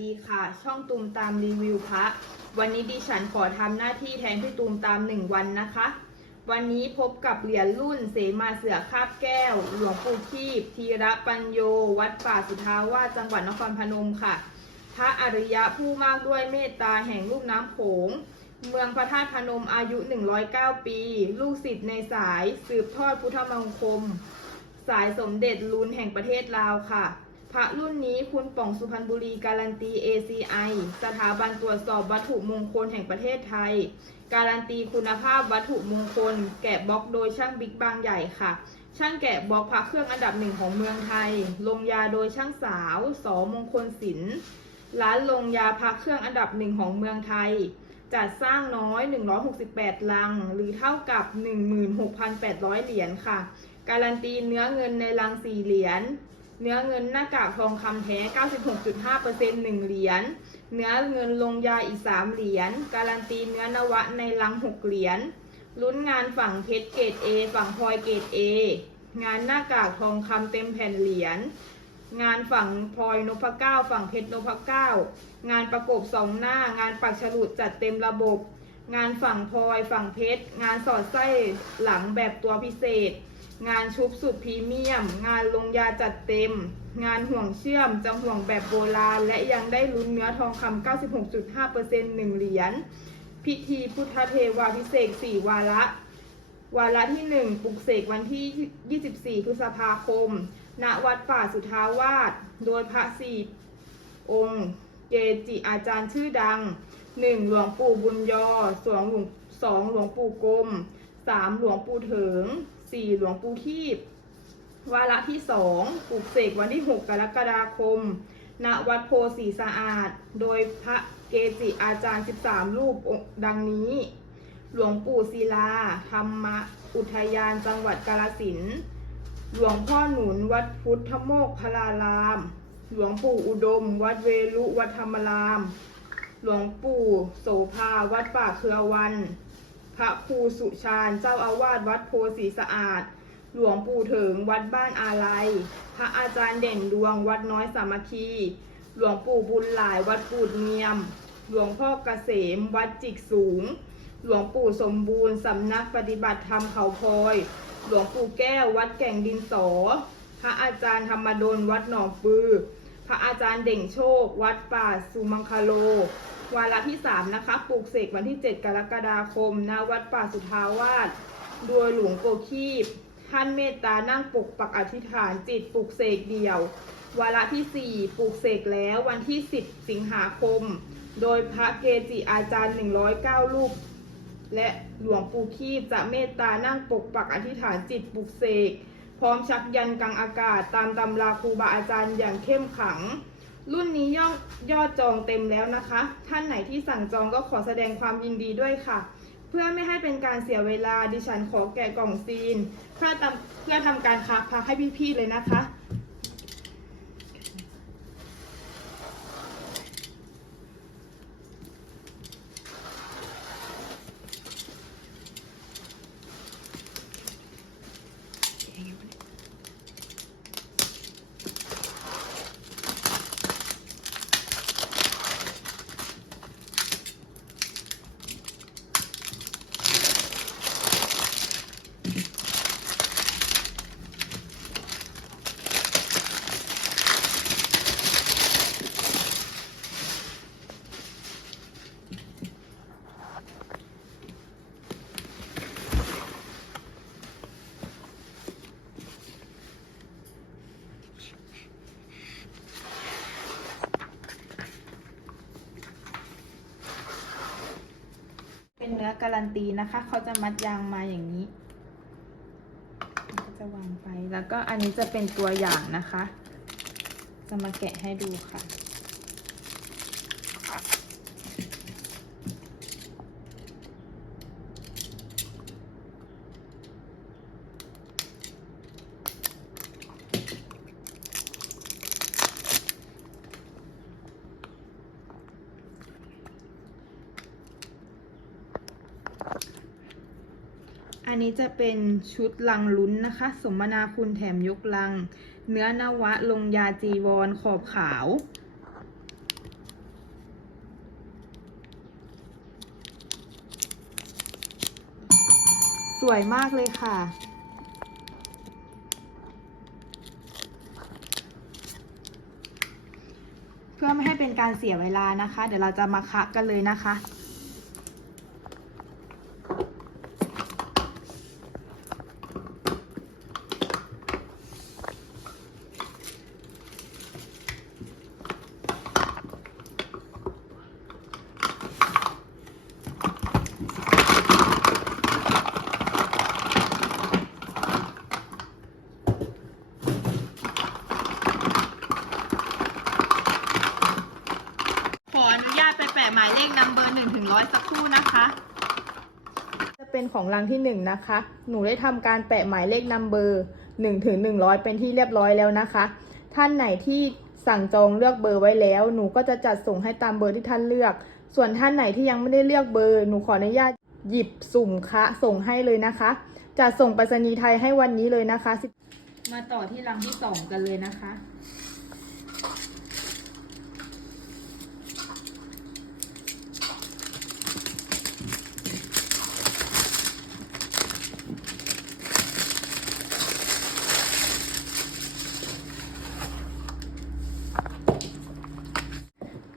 ดีค่ะ ช่องตูมตามรีวิวพระวันนี้ดิฉันขอทำหน้าที่แทนพี่ตูมตามหนึ่งวันนะคะ วันนี้พบกับเหรียญรุ่นเสมาเสือคาบแก้ว หลวงปู่คีบธีระปัญโย วัดป่าสุทาวาจังหวัดนครพนมค่ะ พระอริยะผู้มากด้วยเมตตาแห่งลุ่มน้ำโขง เมืองพระธาตุพนมอายุ 109 ปี ลูกศิษย์ในสาย สืบทอดพุทธมงคม สายสมเด็จลุนแห่งประเทศลาวค่ะ พระรุ่นนี้คุณป่องสุพรรณบุรีการันตี ACI สถาบันตรวจสอบวัตถุมงคลแห่งประเทศไทย การันตีคุณภาพวัตถุมงคล แกะบล็อกโดยช่างบิ๊กบางใหญ่ค่ะ ช่างแกะบล็อกพระเครื่องอันดับหนึ่งของเมืองไทย ลงยาโดยช่างสาว สอมงคลศิลป์ร้านลงยาพระเครื่องอันดับหนึ่งของเมืองไทย จัดสร้างน้อย 168 ลัง หรือเท่ากับ 16,800 เหรียญค่ะ การันตีเนื้อเงินในลัง4เหรียญ เนื้อเงินหน้ากากทองคำแท้ 96.5% 1เหรียญ เนื้อเงินลงยาอีก 3 เหรียญ การันตีเนื้อนวะในลัง 6 เหรียญ ลุ้นงานฝั่งเพชรเกรด A ฝั่งพลอยเกรด A งานหน้ากากทองคำเต็มแผ่นเหรียญ งานฝั่งพลอยนพเก้า ฝั่งเพชรนพเก้า งานประกบสองหน้างานปักฉลุดจัดเต็มระบบ งานฝั่งพลอยฝั่งเพชร งานสอดไส้หลังแบบตัวพิเศษ งานชุบสุดพรีเมียม งานลงยาจัดเต็ม งานห่วงเชื่อมจะห่วงแบบโบราณ และยังได้ลุ้นเนื้อทองคำ 96.5% 1เหรียญ พิธีพุทธเทวาพิเศษ 4 วาระ วาระที่ 1 ปลุกเสกวันที่ 24 พฤษภาคม ณ วัดป่าสุทาวาส โดยพระสี่องค์ เกจิอาจารย์ชื่อดัง 1. หลวงปู่บุญยอ 2. หลวงสองหลวงปู่กรม 3. หลวงปู่เถิง 4. หลวงปู่ทีพวาระที่2ปลุกเสกวันที่ 6 กรกฎาคม ณ วัดโพสีสะอาด โดยพระเกจิอาจารย์ 13 รูปองค์ดังนี้ หลวงปู่ศิลา ธรรมอุทยานจังหวัดกาฬสิน หลวงพ่อหนุนวัดพุทธโมกขลาราม หลวงปู่อุดม วัดเวลุวัดธรรมราม หลวงปู่โสภาวัดป่าเครือวัน พระครูสุชาญเจ้าอาวาสวัดโพสีสะอาด หลวงปู่เถิงวัดบ้านอาลัย พระอาจารย์เด่นดวงวัดน้อยสามัคคี หลวงปู่บุญหลายวัดปูดเนียม หลวงพ่อเกษมวัดจิกสูง หลวงปู่สมบูรณ์สำนักปฏิบัติธรรมเขาพลอย หลวงปู่แก้ววัดแก่งดินสอ พระอาจารย์ธรรมดลวัดหนองปือ พระอาจารย์เด่งโชค วัดป่าสุมังคโล วาระที่ 3 นะคะ ปลูกเสกวันที่ 7 กรกฎาคมณวัดป่าสุทาวาสโดยหลวงปู่คีบ ท่านเมตตานั่งปกปักอธิษฐานจิตปลูกเสกเดี่ยว วาระที่ 4 ปลูกเสกแล้ววันที่ 10 สิงหาคม โดยพระเกจิอาจารย์ 109 รูป และหลวงปู่คีบจะเมตตานั่งปกปักอธิษฐานจิตปลุกเสก พร้อมชักยันกลางอากาศตามตำราครูบาอาจารย์อย่างเข้มขัง รุ่นนี้ยอดยอดจองเต็มแล้วนะคะ ท่านไหนที่สั่งจองก็ขอแสดงความยินดีด้วยค่ะ เพื่อไม่ให้เป็นการเสียเวลาดิฉันขอแกะกล่องซีน เพื่อทำเพื่อทำการค้าพักให้พี่ๆเลยนะคะ เป็นเนื้อการันตีนะคะ เขาจะมัดยางมาอย่างนี้ก็จะวางไป แล้วก็อันนี้จะเป็นตัวอย่างนะคะ จะมาแกะให้ดูค่ะ อันนี้จะเป็นชุดลังลุ้นนะคะ สมนาคุณแถมยกลัง เนื้อนวะลงยาจีวรขอบขาว สวยมากเลยค่ะ เพื่อไม่ให้เป็นการเสียเวลานะคะ เดี๋ยวเราจะมาคะกันเลยนะคะ เป็นของรังที่หนึ่งนะคะ หนูได้ทำการแปะหมายเลขนัมเบอร์หนึ่งถึงหนึ่งร้อยเป็นที่เรียบร้อยแล้วนะคะ ท่านไหนที่สั่งจองเลือกเบอร์ไว้แล้ว หนูก็จะจัดส่งให้ตามเบอร์ที่ท่านเลือก ส่วนท่านไหนที่ยังไม่ได้เลือกเบอร์ หนูขออนุญาตหยิบสุ่มคะส่งให้เลยนะคะ จะส่งไปรษณีย์ไทยให้วันนี้เลยนะคะ มาต่อที่รังที่สองกันเลยนะคะ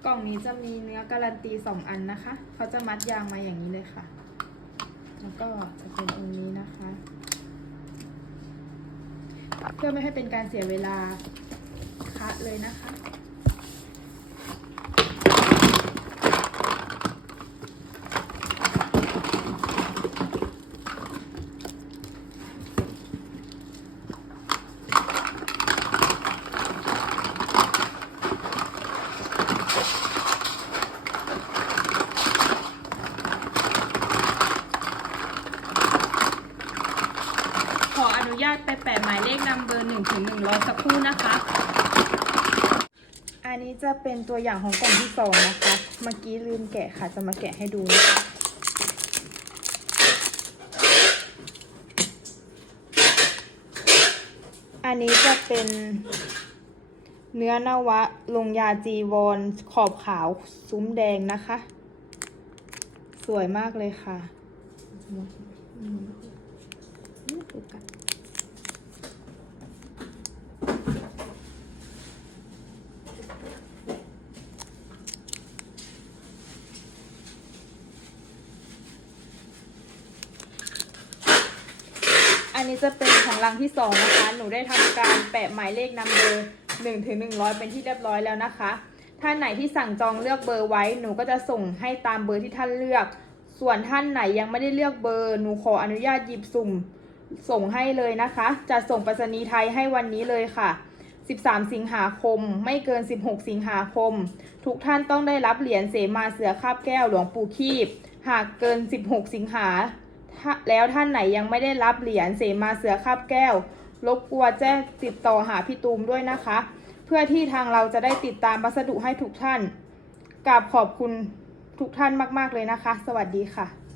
กล่องนี้จะมีเนื้อการันตีสองอันนะคะ เขาจะมัดยางมาอย่างนี้เลยค่ะ แล้วก็จะเป็นองค์นี้นะคะ เพื่อไม่ให้เป็นการเสียเวลาคะเลยนะคะ ขออนุญาตไปแปะหมายเลขนัมเบอร์หนึ่งถึงหนึ่งร้อยสักครู่นะคะ อันนี้จะเป็นตัวอย่างของกล่องที่สองนะคะ เมื่อกี้ลืมแกะค่ะ จะมาแกะให้ดูนะคะอันนี้จะเป็นเนื้อนวะลงยาจีวรขอบขาวซุ้มแดงนะคะ สวยมากเลยค่ะ อันนี้จะเป็นของรังที่สองนะคะ หนูได้ทำการแปะหมายเลขนัมเบอร์หนึ่งถึงหนึ่งร้อยเป็นที่เรียบร้อยแล้วนะคะ ท่านไหนที่สั่งจองเลือกเบอร์ไว้ หนูก็จะส่งให้ตามเบอร์ที่ท่านเลือก ส่วนท่านไหนยังไม่ได้เลือกเบอร์ หนูขออนุญาตหยิบสุ่ม ส่งให้เลยนะคะ จะส่งไปรษณีย์ไทยให้วันนี้เลยค่ะ 13 สิงหาคม ไม่เกิน 16 สิงหาคม ทุกท่านต้องได้รับเหรียญเสมาเสือคาบแก้วหลวงปู่คีบ หากเกิน 16 สิงหา แล้วท่านไหนยังไม่ได้รับเหรียญเสมาเสือคาบแก้วรบกวนแจ้งติดต่อหาพี่ตูมด้วยนะคะ เพื่อที่ทางเราจะได้ติดตามพัสดุให้ทุกท่านกราบขอบคุณทุกท่านมาก ๆ เลยนะคะ สวัสดีค่ะ